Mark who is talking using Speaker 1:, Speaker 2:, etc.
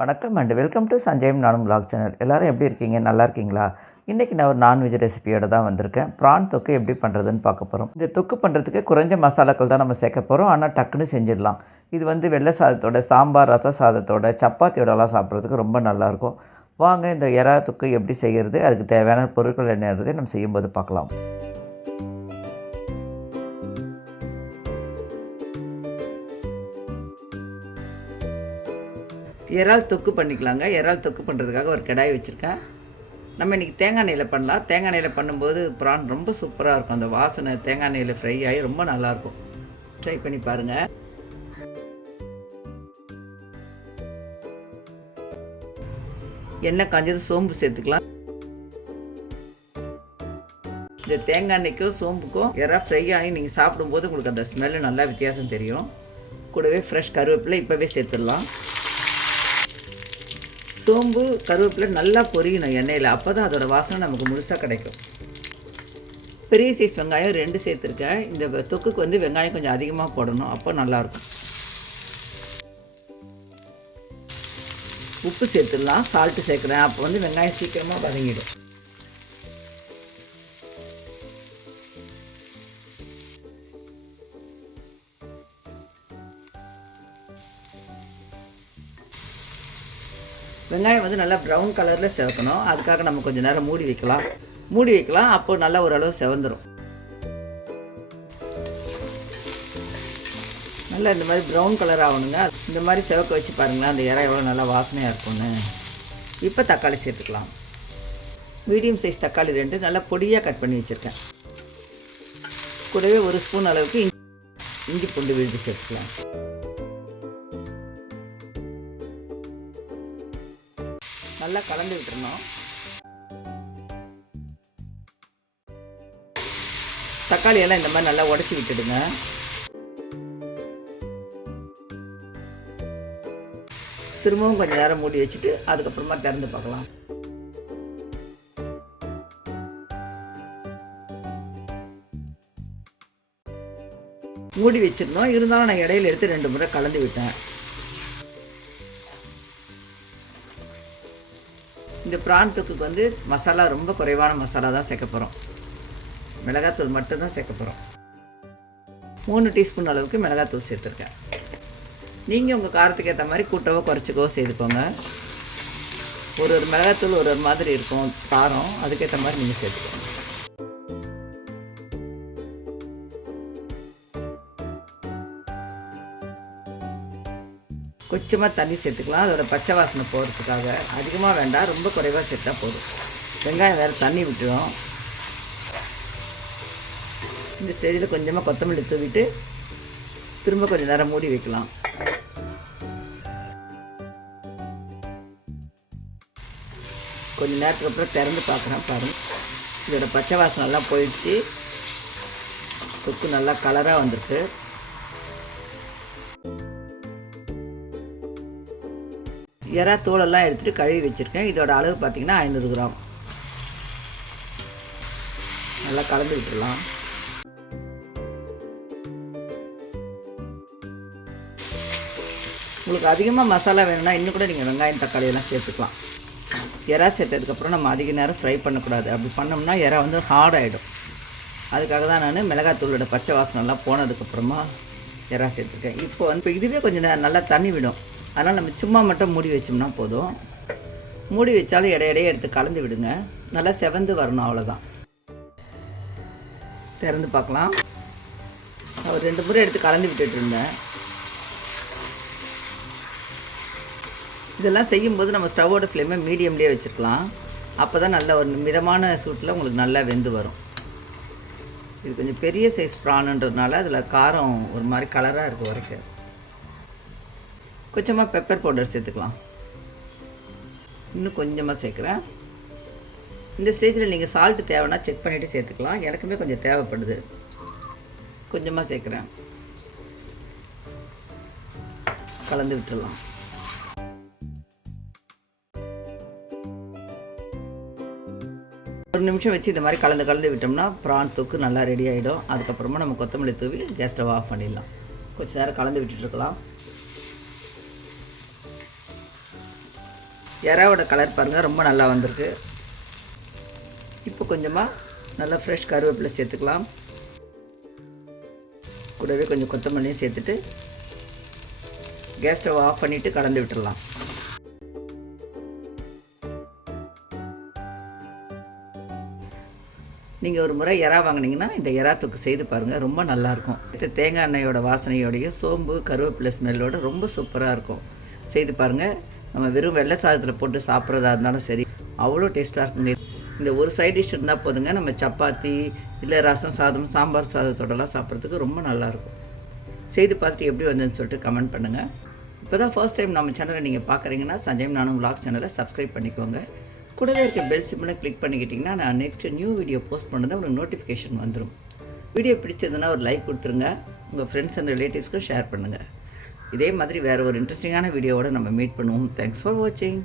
Speaker 1: வணக்கம் and welcome to சஞ்சயம் நானும் black channel எல்லோரும் எப்படி இருக்கீங்க நல்லா இருக்கீங்களா இன்றைக்கி நான் ஒரு நான்வெஜ் ரெசிபியோட தான் வந்திருக்கேன் ப்ரான் தொக்கு எப்படி பண்ணுறதுன்னு பார்க்க போகிறோம் இந்த தொக்கு பண்ணுறதுக்கு குறைஞ்ச மசாலாக்கள் தான் நம்ம சேர்க்க போகிறோம் ஆனால் டக்குன்னு செஞ்சிடலாம் இது வந்து வெள்ளை சாதத்தோட சாம்பார் ரச சாதத்தோட சப்பாத்தியோடலாம் சாப்பிட்றதுக்கு ரொம்ப நல்லாயிருக்கும் வாங்க இந்த எறா தொக்கு எப்படி செய்கிறது அதுக்கு தேவையான பொருட்கள் என்னன்றதை நம்ம செய்யும்போது பார்க்கலாம் இறால் தொக்கு பண்ணிக்கலாங்க இறால் தொக்கு பண்ணுறதுக்காக ஒரு கடாய் வச்சுருக்கேன் நம்ம இன்றைக்கி தேங்காய் நெய்யில் பண்ணலாம் தேங்காய் நெய்யில் பண்ணும்போது ப்ரான் ரொம்ப சூப்பராக இருக்கும் அந்த வாசனை தேங்காய் நெய்யில் ஃப்ரை ஆகி ரொம்ப நல்லாயிருக்கும் ட்ரை பண்ணி பாருங்கள் எண்ணெய் காஞ்சது சோம்பு சேர்த்துக்கலாம் இந்த தேங்காய் எண்ணெய்க்கும் சோம்புக்கும் யாராவது ஃப்ரை ஆகி நீங்கள் சாப்பிடும்போது உங்களுக்கு அந்த ஸ்மெல்லு நல்லா வித்தியாசம் தெரியும் கூடவே ஃப்ரெஷ் கருவேப்பிலை இப்போவே சேர்த்துடலாம் சோம்பு கருவேப்பிலை நல்லா பொரியணும் எண்ணெயில் அப்போ தான் அதோடய வாசனை நமக்கு முழுசாக கிடைக்கும் பெரிய சைஸ் வெங்காயம் ரெண்டு சேர்த்துருக்கேன் இந்த தொக்குக்கு வந்து வெங்காயம் கொஞ்சம் அதிகமாக போடணும் அப்போ நல்லாயிருக்கும் உப்பு சேர்த்துடலாம் சால்ட்டு சேர்க்குறேன் அப்போ வந்து வெங்காயம் சீக்கிரமாக வதங்கிடும் வெங்காயம் வந்து நல்லா ப்ரௌன் கலரில் செவக்கணும் அதுக்காக நம்ம கொஞ்சம் நேரம் மூடி வைக்கலாம் மூடி வைக்கலாம் அப்போ நல்லா ஓரளவு செவந்துடும் நல்லா இந்த மாதிரி ப்ரௌன் கலர் ஆகணுங்க இந்த மாதிரி செவக்க வச்சு பாருங்களேன் அந்த இறா எவ்வளோ நல்லா வாசனையாக இருக்கும்னு இப்போ தக்காளி சேர்த்துக்கலாம் மீடியம் சைஸ் தக்காளி ரெண்டு நல்லா பொடியாக கட் பண்ணி வச்சுருக்கேன் கூடவே ஒரு ஸ்பூன் அளவுக்கு இஞ்சி பூண்டு விழுந்து சேர்த்துக்கலாம் நல்லா கலந்து விட்டுருந்தோம் தக்காளி எல்லாம் இந்த மாதிரி நல்லா உடச்சி விட்டுடுங்க திரும்பவும் கொஞ்சம் நேரம் மூடி வச்சுட்டு அதுக்கப்புறமா திறந்து பார்க்கலாம் மூடி வச்சுருந்தோம் இருந்தாலும் நான் இடையில எடுத்து ரெண்டு முறை கலந்து விட்டேன் இந்த பிரான் வந்து மசாலா ரொம்ப குறைவான மசாலா தான் சேர்க்க போகிறோம் மிளகாத்தூள் மட்டும்தான் சேர்க்க போகிறோம் மூணு டீஸ்பூன் அளவுக்கு மிளகாத்தூள் சேர்த்துருக்கேன் நீங்கள் உங்கள் காரத்துக்கு ஏற்ற மாதிரி கூட்டவோ குறைச்சிக்கோ செய்துக்கோங்க ஒரு ஒரு மிளகாத்தூள் ஒரு ஒரு மாதிரி இருக்கும் காரம் அதுக்கேற்ற மாதிரி நீங்கள் சேர்த்துக்கோங்க கொஞ்சமாக தண்ணி சேர்த்துக்கலாம் அதோடய பச்சை வாசனை போகிறதுக்காக அதிகமாக வேண்டாம் ரொம்ப குறைவாக சேர்த்தா போதும் வெங்காயம் வேறு தண்ணி விட்டுடும் இந்த செடியில் கொஞ்சமாக கொத்தமல்லி தூவிட்டு திரும்ப கொஞ்சம் நேரம் மூடி வைக்கலாம் கொஞ்சம் நேரத்துக்கு அப்புறம் திறந்து பார்க்குறேன் பாருங்கள் இதோட பச்சை வாசனெல்லாம் போயிடுச்சு கொக்கு நல்லா கலராக வந்திருக்கு இறா தோலெல்லாம் எடுத்துகிட்டு கழுவி வச்சுருக்கேன் இதோட அளவு பார்த்திங்கன்னா ஐநூறு கிராம் நல்லா கலந்து விட்டுடலாம் உங்களுக்கு அதிகமாக மசாலா வேணும்னா இன்னும் கூட நீங்கள் வெங்காயம் தக்காளியெல்லாம் சேர்த்துக்கலாம் இறா சேர்த்ததுக்கப்புறம் நம்ம அதிக நேரம் ஃப்ரை பண்ணக்கூடாது அப்படி பண்ணோம்னா இறா வந்து ஹார்ட் ஆகிடும் அதுக்காக தான் நான் மிளகாத்தூளோட பச்சை வாசனெல்லாம் போனதுக்கப்புறமா இறா சேர்த்துருக்கேன் இப்போ வந்து இதுவே கொஞ்சம் நல்லா தண்ணி விடும் அதனால் நம்ம சும்மா மட்டும் மூடி வச்சோம்னா போதும் மூடி வச்சாலும் இடையிடையே எடுத்து கலந்து விடுங்க நல்லா செவந்து வரணும் அவ்வளோதான் திறந்து பார்க்கலாம் ஒரு ரெண்டு முறை எடுத்து கலந்து விட்டுட்டு இருந்தேன் இதெல்லாம் செய்யும்போது நம்ம ஸ்டவ்வோட ஃப்ளேமை மீடியம்லேயே வச்சுருக்கலாம் அப்போ தான் நல்ல ஒரு மிதமான சூட்டில் உங்களுக்கு நல்லா வெந்து வரும் இது கொஞ்சம் பெரிய சைஸ் ப்ரானுன்றதுனால அதில் காரம் ஒரு மாதிரி கலராக இருக்கும் வரைக்கும் கொஞ்சமாக பெப்பர் பவுடர் சேர்த்துக்கலாம் இன்னும் கொஞ்சமாக சேர்க்குறேன் இந்த ஸ்டேஜில் நீங்கள் சால்ட்டு தேவைன்னா செக் பண்ணிவிட்டு சேர்த்துக்கலாம் எனக்குமே கொஞ்சம் தேவைப்படுது கொஞ்சமாக சேர்க்குறேன் கலந்து விட்டுடலாம் ஒரு நிமிஷம் வச்சு இந்த மாதிரி கலந்து கலந்து விட்டோம்னா ப்ரான் தொக்கு நல்லா ரெடி ஆகிடும் அதுக்கப்புறமா நம்ம கொத்தமல்லி தூவி கேஸ் ஸ்டவ் ஆஃப் பண்ணிடலாம் கொஞ்சம் நேரம் கலந்து விட்டுட்டுருக்கலாம் எறாவோட கலர் பாருங்கள் ரொம்ப நல்லா வந்திருக்கு இப்போ கொஞ்சமாக நல்லா ஃப்ரெஷ் கருவேப்பிலை சேர்த்துக்கலாம் கூடவே கொஞ்சம் கொத்தமல்லியும் சேர்த்துட்டு கேஸ் ஸ்டவ் ஆஃப் பண்ணிவிட்டு கலந்து விட்டுடலாம் நீங்கள் ஒரு முறை எறா வாங்கினீங்கன்னா இந்த எறா செய்து பாருங்கள் ரொம்ப நல்லாயிருக்கும் இந்த தேங்காய் எண்ணெயோட வாசனையோடையும் சோம்பு கருவேப்பிலை ஸ்மெல்லோட ரொம்ப சூப்பராக இருக்கும் செய்து பாருங்கள் நம்ம வெறும் வெள்ளை சாதத்தில் போட்டு சாப்பிட்றதா இருந்தாலும் சரி அவ்வளோ டேஸ்ட்டாக இருக்குங்க இந்த ஒரு சைட் டிஷ் இருந்தால் போதுங்க நம்ம சப்பாத்தி இல்லை ரசம் சாதம் சாம்பார் சாதத்தோடலாம் சாப்பிட்றதுக்கு ரொம்ப நல்லாயிருக்கும் செய்து பார்த்துட்டு எப்படி வந்ததுன்னு சொல்லிட்டு கமெண்ட் பண்ணுங்கள் இப்போ தான் ஃபர்ஸ்ட் டைம் நம்ம சேனலை நீங்கள் பார்க்குறீங்கன்னா சஞ்சய் நானும் விளாக் சேனலை சப்ஸ்கிரைப் பண்ணிக்கோங்க கூடவே இருக்க பெல் சிம்மனை கிளிக் பண்ணிக்கிட்டிங்கன்னா நான் நெக்ஸ்ட்டு நியூ வீடியோ போஸ்ட் பண்ணுறது உங்களுக்கு நோட்டிஃபிகேஷன் வந்துடும் வீடியோ பிடிச்சதுன்னா ஒரு லைக் கொடுத்துருங்க உங்கள் ஃப்ரெண்ட்ஸ் அண்ட் ரிலேட்டிவ்ஸ்க்கும் ஷேர் பண்ணுங்கள் இதே மாதிரி வேறு ஒரு இன்ட்ரெஸ்டிங்கான வீடியோவோடு நம்ம மீட் பண்ணுவோம் தேங்க்ஸ் ஃபார் வாட்சிங்